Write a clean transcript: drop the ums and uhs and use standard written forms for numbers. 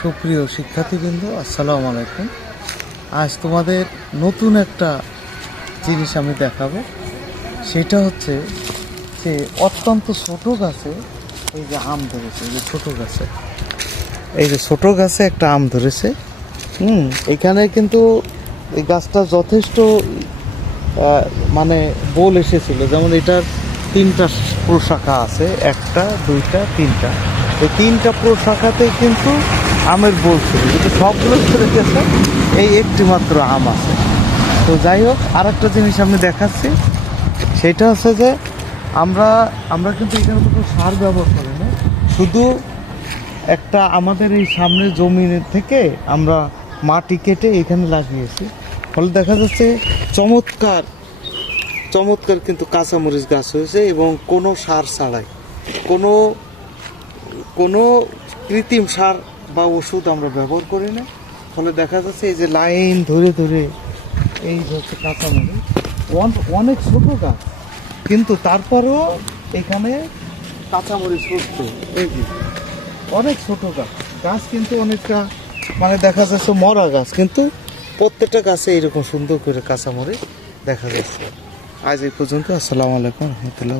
সুপ্রিয় শিক্ষার্থীবৃন্দ, আসসালামু আলাইকুম। আজ তোমাদের নতুন একটা জিনিস আমি দেখাবো। সেটা হচ্ছে যে অত্যন্ত ছোট গাছে এই যে আম ধরেছে, এই যে ছোট গাছে, এই যে ছোট গাছে একটা আম ধরেছে। এখানে কিন্তু এই গাছটা যথেষ্ট মানে বোল এসেছিল, যেমন এটার 3টা প্রশাখা আছে, 1টা 2টা 3টা। এই 3টা প্রশাখাতেই কিন্তু আমের বোল ছিল, কিন্তু সবগুলো ছেড়ে গেছে, এই একটি মাত্র আম আছে। তো যাই হোক, আর একটা জিনিস আমি দেখাচ্ছি। সেটা হচ্ছে যে আমরা কিন্তু এখানে কোনো সার ব্যবহার করি না, শুধু একটা আমাদের এই সামনের জমিনের থেকে আমরা মাটি কেটে এখানে লাগিয়েছি। ফলে দেখা যাচ্ছে চমৎকার চমৎকার কিন্তু কাঁচামরিচ গাছ হয়েছে, এবং কোনো সার ছাড়াই, কোনো কোনো কৃত্রিম সার বা ওষুধ আমরা ব্যবহার করি না। ফলে দেখা যাচ্ছে এই যে লাইন ধরে ধরে এই হচ্ছে কাঁচামরিচ, অনেক ছোট গাছ, কিন্তু তারপরেও এখানে কাঁচামরিচ হচ্ছে। এই যে অনেক ছোট গাছ কিন্তু অনেকটা মানে দেখা যাচ্ছে মরা গাছ, কিন্তু প্রত্যেকটা গাছে এইরকম সুন্দর করে কাঁচামরিচ দেখা যাচ্ছে। আজ এই পর্যন্ত। আসসালামু আলাইকুম রহমতুল্লাহ।